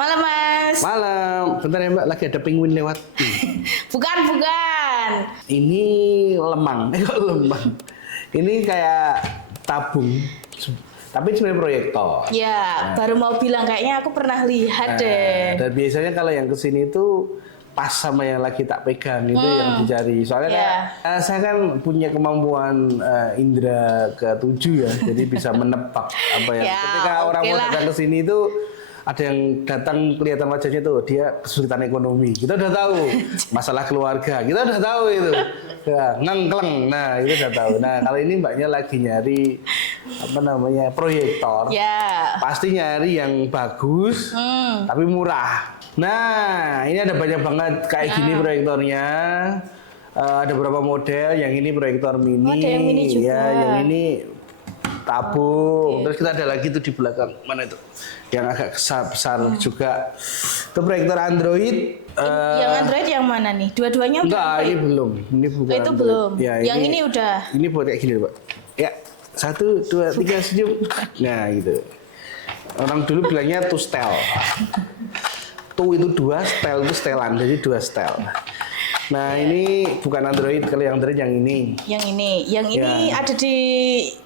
Malam Mas. Malam, bentar ya Mbak, lagi ada penguin lewat. Bukan. Ini lemang, kok lemang? Ini kayak tabung, tapi sebenarnya proyektor. Ya, baru mau bilang kayaknya aku pernah lihat deh. Dan biasanya kalau yang kesini itu pas sama yang lagi tak pegang itu yang dicari. Soalnya saya kan punya kemampuan indera ke-7 ya, jadi bisa menebak apa yang. Ketika orang mau datang ke sini itu ada yang datang kelihatan wajahnya tuh dia kesulitan ekonomi, kita udah tahu. Masalah keluarga, kita udah tahu itu. Ya, ngengkleng, nah itu udah tahu. Nah kalau ini mbaknya lagi nyari apa namanya proyektor, pasti nyari yang bagus tapi murah. Nah ini ada banyak banget kayak gini proyektornya. Ada beberapa model, yang ini proyektor mini, ada yang mini juga. Ya, yang ini tabung. Terus kita ada lagi tuh di belakang mana itu yang agak besar juga, itu proyektor Android. Yang Android yang mana nih? Dua-duanya enggak, ini belum, ini bukan itu Android. belum Ya, yang ini udah. Ini buat kayak gini Pak ya, 1, 2, 3 senyum. Nah gitu, orang dulu bilangnya two style. Tuh itu 2, style itu setelan, jadi 2 style. Nah ini bukan Android, kalau yang Android yang ini. Yang ini ada di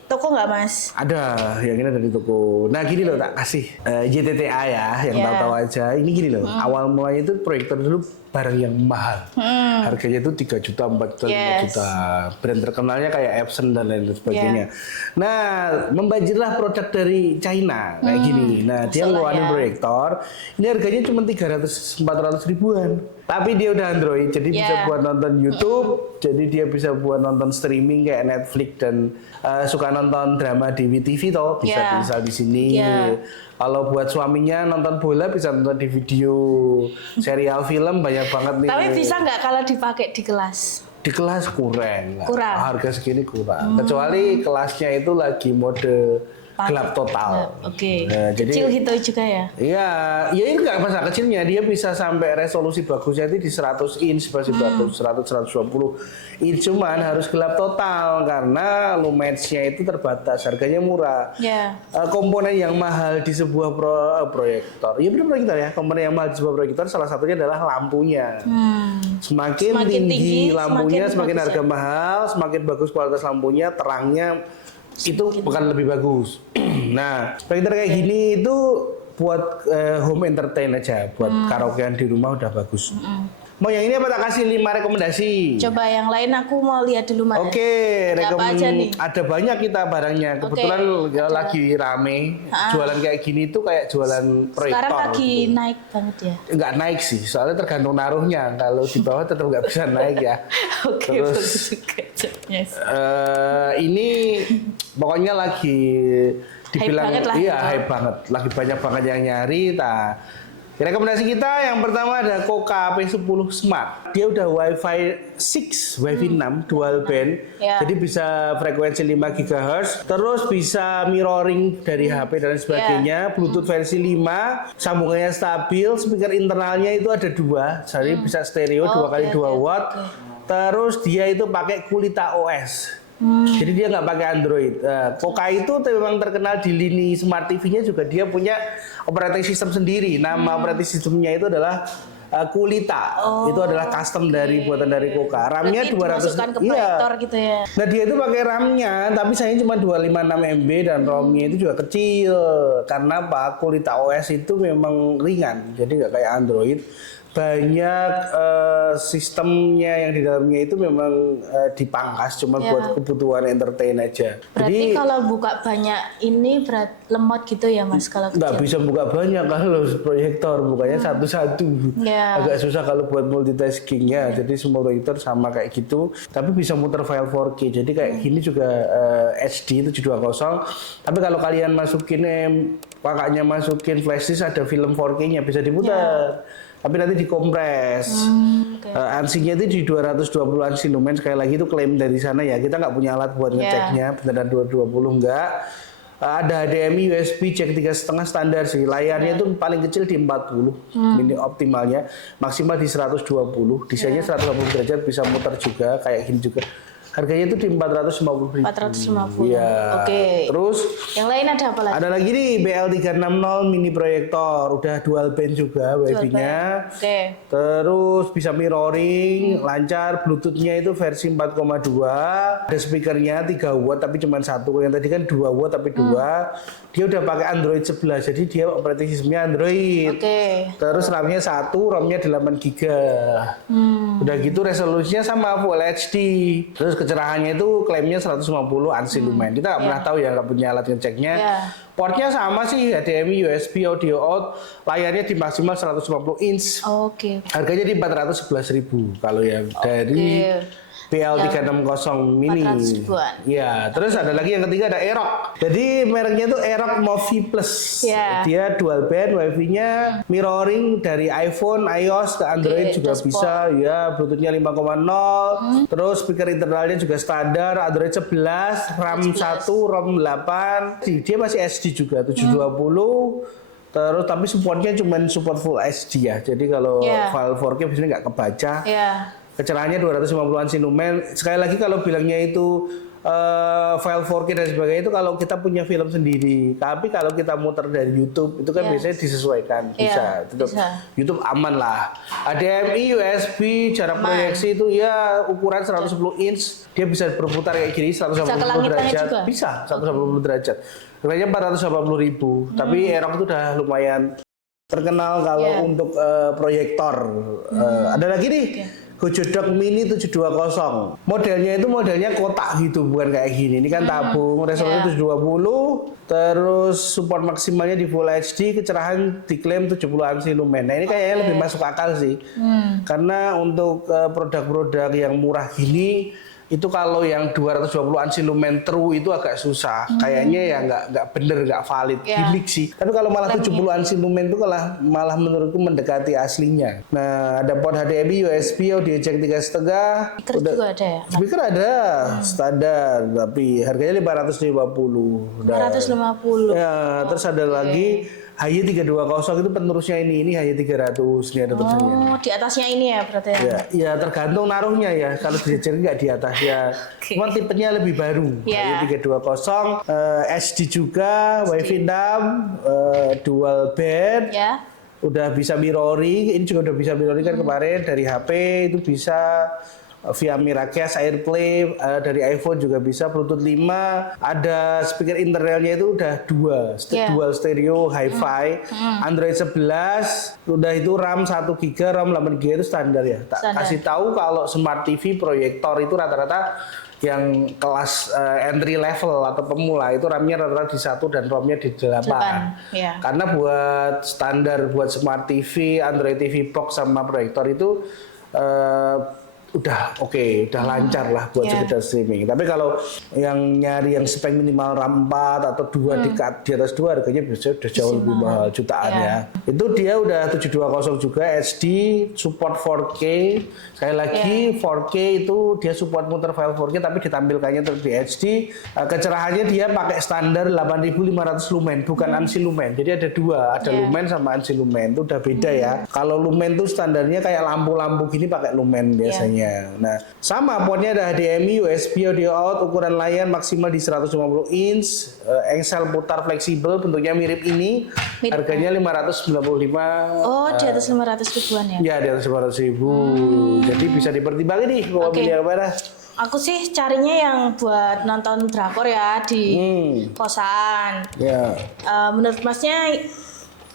toko nggak Mas? Ada, yang ini ada di toko. Nah gini loh, tak kasih JTTA ya, yang tahu-tahu aja. Ini gini loh, awal mulanya itu proyektor dulu barang yang mahal. Harganya itu 3 juta, 4 juta, 5 juta. Brand terkenalnya kayak Epson dan lain sebagainya. Nah membajirlah produk dari China kayak gini. Nah dia ngeluarin proyektor, ini harganya cuma 300-400 ribuan. Tapi dia udah Android, jadi bisa buat nonton YouTube, jadi dia bisa buat nonton streaming kayak Netflix dan suka nonton drama di WTV toh, bisa di sini. Kalau buat suaminya nonton bola bisa nonton di video, serial film banyak banget nih. Tapi bisa nggak kalau dipakai di kelas? Di kelas kurang. Harga segini kurang. Kecuali kelasnya itu lagi mode gelap total. Nah, kecil gitu juga ya? Iya, ya ini nggak masalah kecilnya, dia bisa sampai resolusi bagusnya itu di 100 inch, masih 100-120 inch, cuman harus gelap total karena lumensnya itu terbatas, harganya murah. Komponen yang mahal di sebuah proyektor, iya benar proyektor ya, komponen yang mahal di sebuah proyektor salah satunya adalah lampunya. Semakin tinggi lampunya, semakin harga mahal, semakin bagus kualitas lampunya, terangnya itu bukan lebih bagus. Nah, proyektor kayak gini itu buat home entertain aja, buat karaokean di rumah udah bagus. Mau yang ini apa tak kasih 5 rekomendasi? Coba yang lain aku mau lihat dulu Mas. Ada banyak kita barangnya. Kebetulan lagi rame jualan kayak gini tuh kayak jualan proyektor. Sekarang lagi naik banget ya? Enggak naik sih, soalnya tergantung naruhnya. Kalau di bawah tetap nggak bisa naik ya. Terus ini pokoknya lagi dibilang hype banget. Lagi banyak banget yang nyari. Rekomendasi kita yang pertama ada Koka P10 Smart. Dia udah Wi-Fi 6, Wi-Fi 6 dual band. Jadi bisa frekuensi 5 GHz, terus bisa mirroring dari HP dan sebagainya. Bluetooth versi 5, sambungannya stabil, speaker internalnya itu ada 2, jadi bisa stereo 2x2 watt. Terus dia itu pakai Kulita OS. Jadi dia nggak pakai Android. Koka itu memang terkenal di lini Smart TV-nya juga, dia punya operating system sendiri. Nama operating systemnya itu adalah Kulita. Itu adalah custom dari buatan dari Koka. RAM-nya 200. Gitu ya. Nah dia itu pakai RAM-nya, tapi sayangnya cuma 256 MB dan ROM-nya itu juga kecil. Karena apa? Kulita OS itu memang ringan, jadi nggak kayak Android. Banyak sistemnya yang di dalamnya itu memang dipangkas cuma buat kebutuhan entertain aja. Berarti kalau buka banyak ini lemot gitu ya Mas kalau kecil? Nggak bisa buka banyak kalau proyektor, bukanya satu-satu. Agak susah kalau buat multitaskingnya. Jadi semua proyektor sama kayak gitu, tapi bisa muter file 4K. Jadi kayak gini juga HD 720. Tapi kalau kalian masukin kakaknya masukin flash disk, ada film 4K-nya bisa diputar. Tapi nanti dikompres. ANSI-nya itu di 220 ANSI lumen. Sekali lagi itu klaim dari sana ya. Kita nggak punya alat buat ngeceknya. Beneran 220 enggak. Ada HDMI, USB, jack 3,5 standar sih. Layarnya itu paling kecil di 40. Ini optimalnya. Maksimal di 120. Desainnya 180 derajat, bisa muter juga kayak gini juga. Harganya itu di 450.000. 450. Iya. Oke. Terus Yang lain ada apa lagi? ada lagi nih BL360 mini proyektor, udah dual band juga wifi-nya. Oke. Terus bisa mirroring, lancar, Bluetooth-nya itu versi 4,2. Ada speakernya 3 watt tapi cuma satu. Yang tadi kan 2 watt tapi 2. Dia udah pakai Android 11, jadi dia operating sistemnya Android. Oke. Terus RAM-nya 1, ROM-nya 8 GB. Udah gitu resolusinya sama Full HD. Terus kecerahannya itu klaimnya 150 ANSI lumen. Kita nggak pernah tahu ya, nggak punya alat ngeceknya. Portnya sama sih, HDMI, USB, audio out. Layarnya di maksimal 150 inch. Oke. Harganya di 411.000 kalau yang dari BL360 mini. 400 ribuan. Ya, terus ada lagi yang ketiga ada Aerox. Jadi mereknya itu Aerox Movi Plus. Dia dual band, wifi-nya mirroring dari iPhone, iOS ke Android juga bisa. Ya, Bluetooth-nya 5,0. Terus speaker internalnya juga standar, Android 11, RAM 1, ROM 8. Dia masih SD juga 720. Terus tapi supportnya cuma support Full HD ya. Jadi kalau file 4K biasanya nggak kebaca. Kecerahannya 250 ANSI lumen. Sekali lagi kalau bilangnya itu file 4K dan sebagainya itu kalau kita punya film sendiri. Tapi kalau kita muter dari YouTube itu kan biasanya disesuaikan. Bisa. YouTube aman lah. HDMI, USB, jarak proyeksi itu ya ukuran 110 inch. Dia bisa berputar kayak gini 180 derajat. Bisa 180 derajat. Harganya 480.000. Tapi Aerox itu udah lumayan terkenal kalau untuk proyektor. Ada lagi nih. Gojodok Mini 720. Modelnya itu modelnya kotak gitu, bukan kayak gini. Ini kan tabung, resolusi 720, terus support maksimalnya di Full HD, kecerahan diklaim 70 ANSI lumen. Nah, ini kayaknya lebih masuk akal sih. Karena untuk produk-produk yang murah gini itu kalau yang 220 ANSI lumen true itu agak susah. Kayaknya ya nggak bener, nggak valid, gimmick sih. Tapi kalau malah 70 ANSI lumen itu malah menurutku mendekati aslinya. Nah, ada port HDMI, USB, audio jack 3,5. Speaker juga ada ya? Speaker ada, standar, tapi harganya 550. 550. Ya, terus ada lagi HY320 itu penerusnya ini HY300 ini ada tulisannya. Oh, di atasnya ini ya berarti ya? Ya tergantung naruhnya ya. Kalau dijejer nggak di atas ya. Cuma tipenya lebih baru. HY320, SD juga, Wi-Fi 6, dual band. Udah bisa mirroring. Ini juga udah bisa mirroring kan kemarin dari HP itu bisa. Via Miracast, AirPlay, dari iPhone juga bisa, Bluetooth 5, ada speaker internalnya itu udah dual stereo hi-fi, Android 11, udah itu RAM 1 GB, RAM 8 GB itu standar ya. Kasih tahu kalau Smart TV proyektor itu rata-rata yang kelas entry level atau pemula itu RAM-nya rata-rata di 1 dan ROM-nya di 8. Karena buat standar buat Smart TV, Android TV box sama proyektor itu udah udah lancar lah buat sekedar streaming. Tapi kalau yang nyari yang spek minimal RAM 4 atau 2 di atas 2 harganya biasanya udah jauh lebih mahal, jutaan ya. Itu dia udah 720 juga HD, support 4K. Sekali lagi 4K itu dia support muter file 4K tapi ditampilkannya di HD. Kecerahannya dia pakai standar 8500 lumen, bukan ANSI lumen. Jadi ada dua, ada lumen sama ANSI lumen. Itu udah beda ya. Kalau lumen tuh standarnya kayak lampu-lampu gini pakai lumen biasanya. Nah, sama portnya ada HDMI, USB, audio out, ukuran layar maksimal di 150 inch, engsel putar fleksibel, bentuknya mirip ini, harganya 595. Oh, di atas 500 ribuan ya? Ya, di atas 500.000. Jadi bisa dipertimbangkan nih mau pilih yang mana. Aku sih carinya yang buat nonton drakor ya di kosan. Menurut Masnya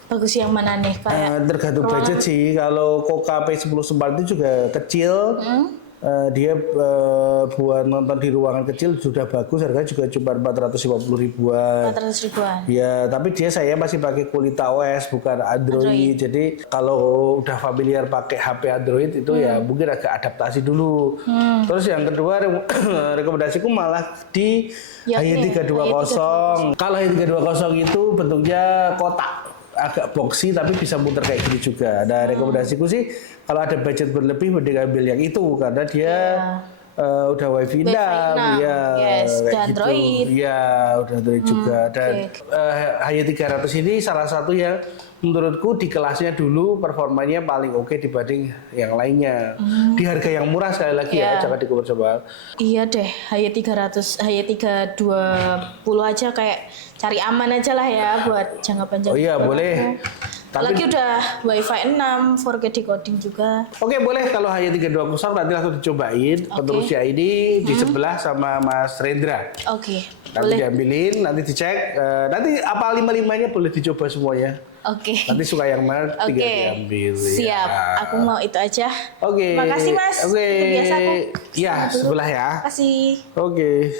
bagus yang mana nih? Kayak tergantung budget sih. Kalau Koka P10 Smart itu juga kecil. Dia buat nonton di ruangan kecil sudah bagus, harganya juga cuma 450 ribuan. 400 ribuan. Ya, tapi saya masih pakai Kulita OS bukan Android. Jadi kalau udah familiar pakai HP Android itu ya mungkin agak adaptasi dulu. Terus yang kedua rekomendasiku malah di HY320. Kalau HY320 itu bentuknya kotak, agak boxy tapi bisa muter kayak gini juga. Nah, rekomendasiku sih kalau ada budget berlebih mending ambil yang itu karena dia udah Wi-Fi 6 udah Android. Udah Android juga. Dan HY300 ini salah satu yang menurutku di kelasnya dulu performanya paling oke dibanding yang lainnya. Di harga yang murah sekali lagi ya, jangan dikomersialkan. Iya deh, H300, H320 aja kayak cari aman aja lah ya buat jangka panjang. Oh iya, boleh. Lagi udah Wi-Fi 6, 4K decoding juga. Oke, boleh kalau H320 nanti langsung dicobain. Penerusnya ini di sebelah sama Mas Rendra. Oke. Nanti Boleh. diambilin, nanti dicek. Nanti apa 5-5-nya boleh dicoba semuanya. Oke. Nanti suka yang mana tinggal diambil. Siap. Ya. Aku mau itu aja. Oke. Makasih Mas. Oke. Biasa aku. Ya, sebelah ya. Makasih. Oke.